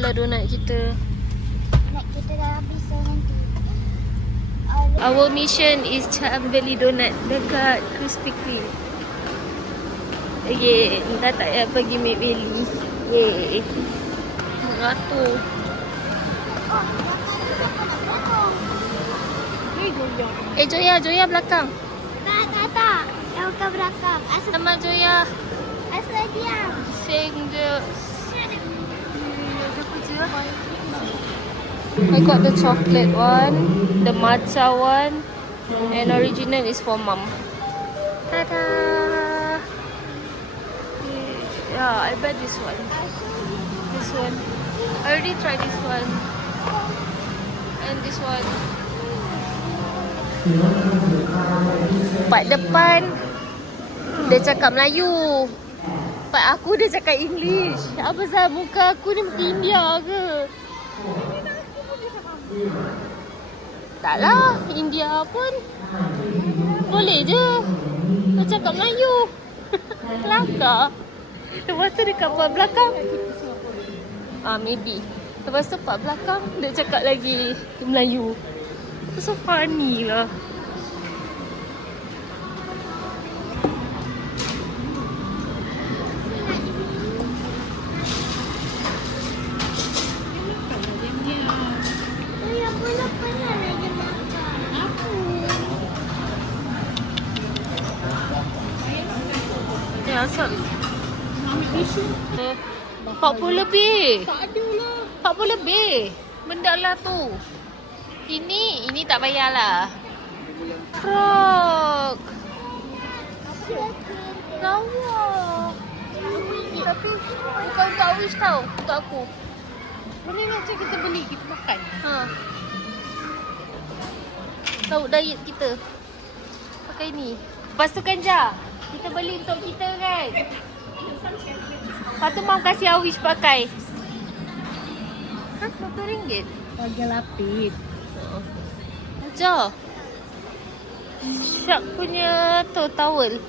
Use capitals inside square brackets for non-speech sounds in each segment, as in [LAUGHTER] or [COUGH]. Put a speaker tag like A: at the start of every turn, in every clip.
A: nek kita.
B: Nak kita dah habis dah nanti. Ah,
A: Our mission is cari beli donut dekat Krispy Kreme. Yeay, dah tak payah pergi Make Belly. Yeay.
B: Oh, belakang, belakang.
A: Eh Joya, Joya belakang.
B: Tak, tak, tak. Yang belakang. Asal,
A: Nama Joya.
B: asal diam.
A: Sing je. I got the chocolate one, the matcha one, and original is for mom. Ta-da! Yeah, I bet this one. This one. I already tried this one. And this one. Part depan dia cakap Melayu. Part aku dia cakap English. Apa sah muka aku ni muka India ke? Taklah, India pun boleh je. Dia cakap Melayu. [LAUGHS] Kelakar. Lepas tu dekat part belakang. Ah, maybe. Lepas tu part belakang dia cakap lagi Melayu. So funny lah.
B: Oh, yang pernah-pernah lagi makan.
A: Ya, asal. Eh, 40 lebih.
C: Tak ada lah.
A: 40 lebih. Benda lah tu. Ini, ini tak payahlah. Frog. Lawa. Tapi bukan untuk Awish tau. Untuk aku.
C: Boleh lah cak kita beli, kita makan.
A: Ha. Tahu diet kita. Pakai ni. Lepas tu kan Ja. Kita beli untuk kita kan. Lepas tu mam kasih Awish pakai. Ha? Satu ringgit?
C: Bagi lapis.
A: Ja. Shark punya tu towel.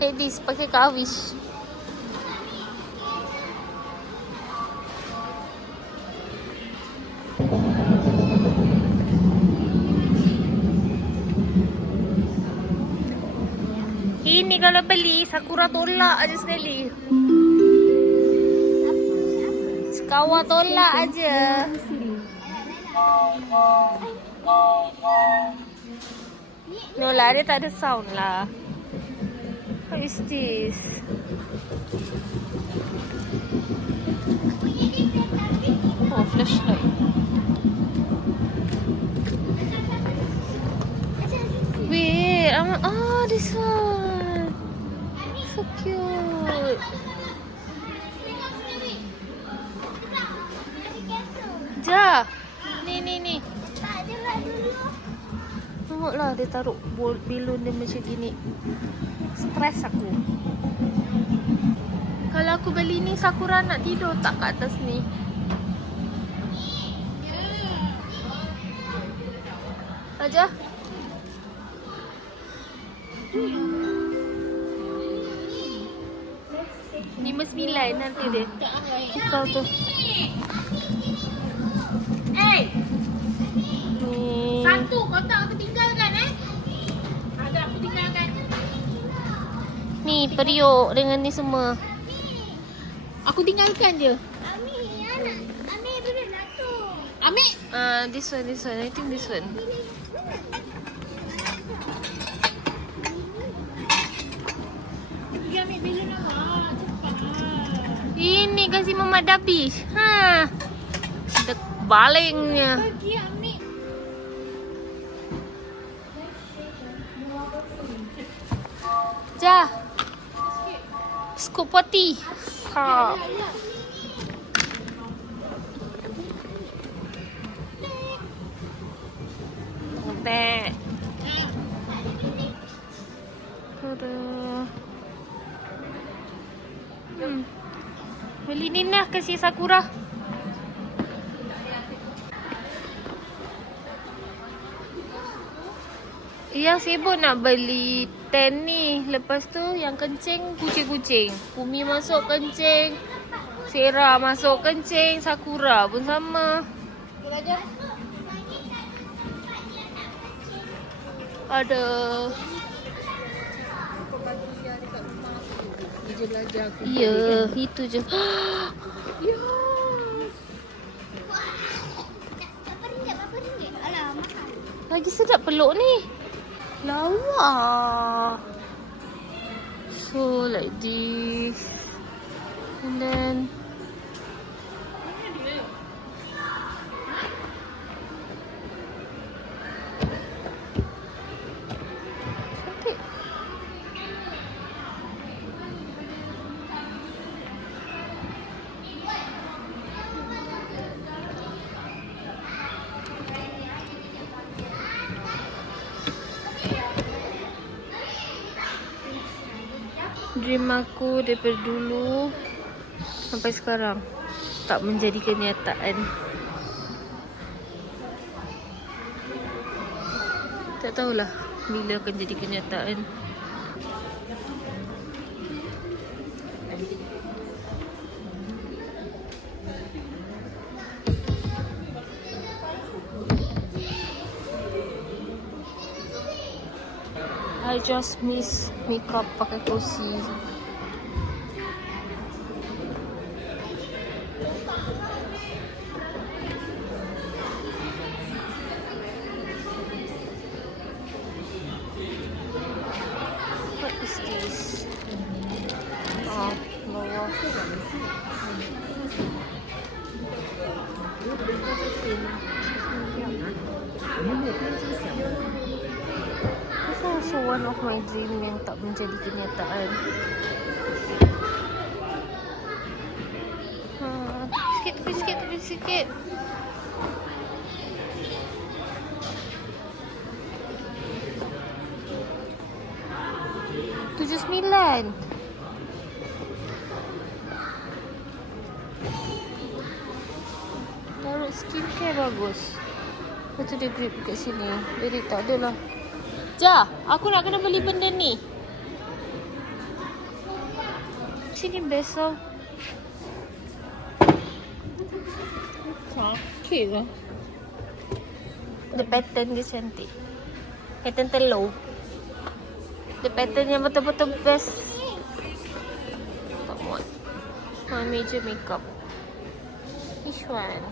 A: Hadis pakai kat Awish. Kalau beli Sakura tolak aja sekali. Sekawa tolak aja. No lah, dia tak ada sound lah. What is this? Oh, flashlight. Wait, I'm, oh, this one. Ja. Ni, ni, ni.
B: Dulu.
A: Tengoklah dia taruh balloon dia macam gini. Stres aku. Kalau aku beli ni Sakura nak tidur tak kat atas ni? Aja. Lima sembilan nanti dia. Kau tu.
C: Eh,
A: Ni.
C: satu kotak aku tinggalkan eh. Ada aku tinggalkan.
A: Ni periuk dengan ni semua.
C: Aku tinggalkan je.
B: Ami, anak. Ami, beri satu.
C: Ambil.
A: Ah, this one, this one. I think this one.
C: Cepat.
A: Ini kasih Mama Dabish. Ha. Dek balingnya.
C: Pergi ambil.
A: Ja. Scoop poti. Ha. Beli ni lah kasih Sakura. Yang sibuk nak beli tent ni. Lepas tu yang kencing kucing-kucing. Umi masuk kencing. Sarah masuk kencing. Sakura pun sama. Ada.
C: Belajar aku.
A: Ya, itu je. [GASPS]
C: Ya.
A: Lagi sedap peluk ni. Lawa. So like this. And then Dream aku daripada dulu sampai sekarang tak menjadi kenyataan. Tak tahulah bila akan jadi kenyataan. I just miss makeup pakai one of my dream yang tak menjadi kenyataan. Ha, sikit, tepi sikit, tepi sikit. Tujuh sembilan. Taruh skincare bagus. Lepas tu dia grip kat sini. Jadi tak adalah. Ja, aku nak kena beli benda ni. Sini tau. Sakit lah. The pattern dia cantik. Pattern telur. The pattern yang betul-betul best. Tak muat. My major makeup. Which one?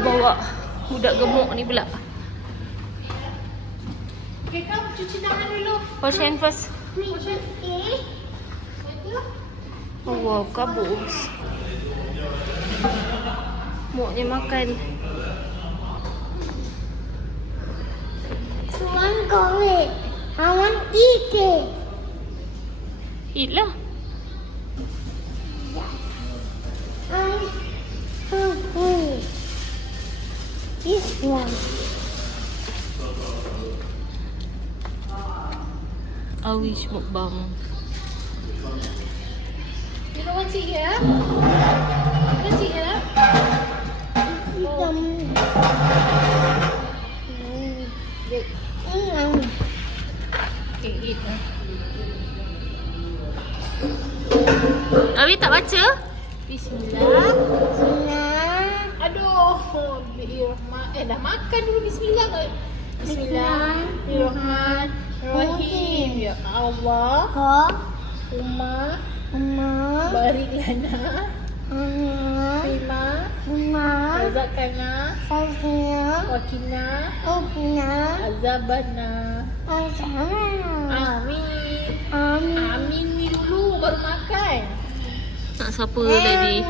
A: Bawa budak gemuk ni pula.
C: Okay, kau cuci tangan dulu.
A: Wash hand first.
C: Wash hand.
B: Eh,
A: Oh wow, kabus. Muknya makan.
B: call it. I want eat it.
A: Eat lah.
B: I hungry. This one.
A: Awish mukbang.
C: You don't want to eat here? You want to eat here? Wait. Okay, eat lah.
A: Awi tak baca?
C: Bismillah.
B: Bismillah.
C: Aduh, Bismillah. Eh, dah makan dulu Bismillah ke? Bismillahirrahmanirrahim. Ya Allah.
B: Ko,
C: Umma.
B: Mama,
C: Barik lana.
B: Mama,
C: Terima.
B: Mama,
C: Razakana.
B: Sasnya,
C: Wakina.
B: Opina,
C: Azabana. Amin.
B: Amin.
C: Amin ni dulu baru makan.
A: Tak siapa lagi.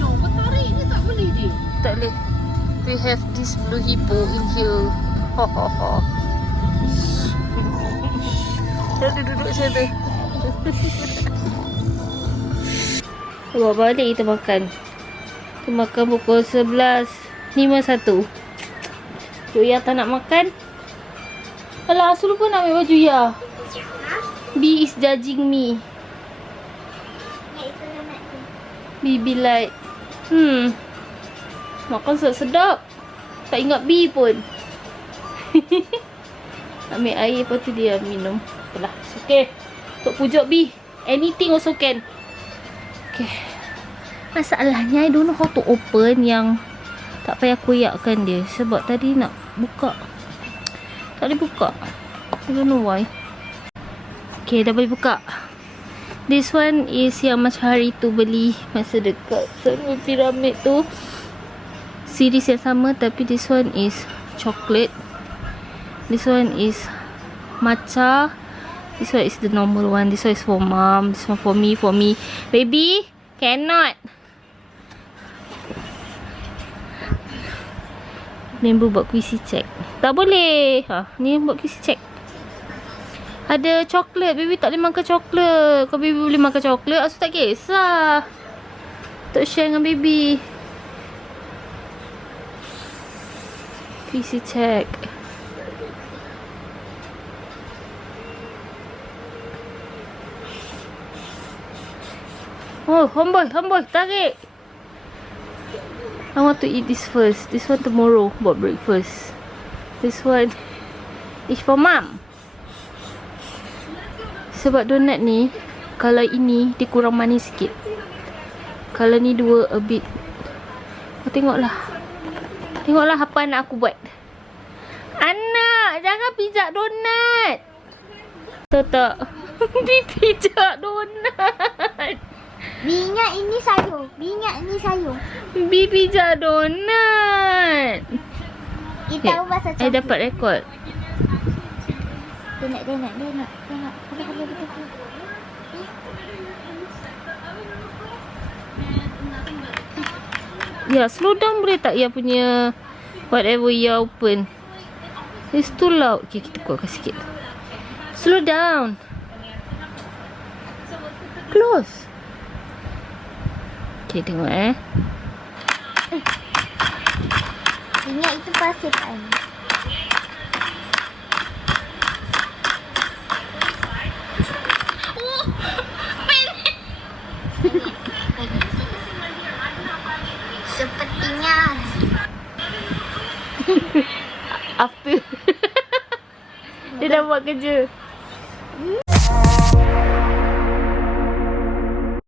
C: No, kau tarik ni tak boleh dia.
A: Tak boleh. We have this blue hippo in here. Ho ho ho. Dia duduk tu. [LAUGHS] Bawa balik kita makan. Kita makan pukul 11.51. Joya tak nak makan. Alah, Asul lupa nak ambil baju ya. B is judging me. B be like, hmm, makan sedap-sedap. Tak ingat B pun. [LAUGHS] ambil air, lepas tu dia minum. It's okay. Untuk pujuk B, anything also can. Okay. Masalahnya, I don't know how to open yang tak payah koyakkan dia. Sebab tadi nak buka. Tak boleh buka. I don't know why. Okay, dah boleh buka. This one is yang macam hari tu beli masa dekat Sunway Pyramid tu. Series yang sama tapi this one is chocolate. This one is matcha. This one is the normal one. This one is for mom. This one for me, for me. Baby, cannot. Member buat kuisi check. Tak boleh. Ha, ni buat kuisi check. Ada coklat. Baby tak boleh makan coklat. Kalau baby boleh makan coklat, Asu tak kisah. Untuk share dengan baby. PC check. Oh, homeboy, homeboy, tarik. I want to eat this first. This one tomorrow buat breakfast. This one [LAUGHS] is for mom. Sebab donat ni Kalau ini Dia kurang manis sikit Kalau ni dua A bit Kau tengoklah Tengoklah apa anak aku buat Anak Jangan pijak donat Tahu tak [LAUGHS] Dia pijak donat
B: Minyak ini sayur. Minyak ini sayur.
A: Bi pijak donat
B: Kita tahu pasal
A: I dapat rekod
B: nak, dia nak. Dia nak. Habis, habis, habis, habis.
A: Ya, slow down boleh tak ya punya whatever you open. It's too loud. Okay, kita kuatkan sikit. Slow down. Close. Okay, tengok eh.
B: Minyak itu pasir kan.
A: After. Dia dah buat kerja.
B: Hmm?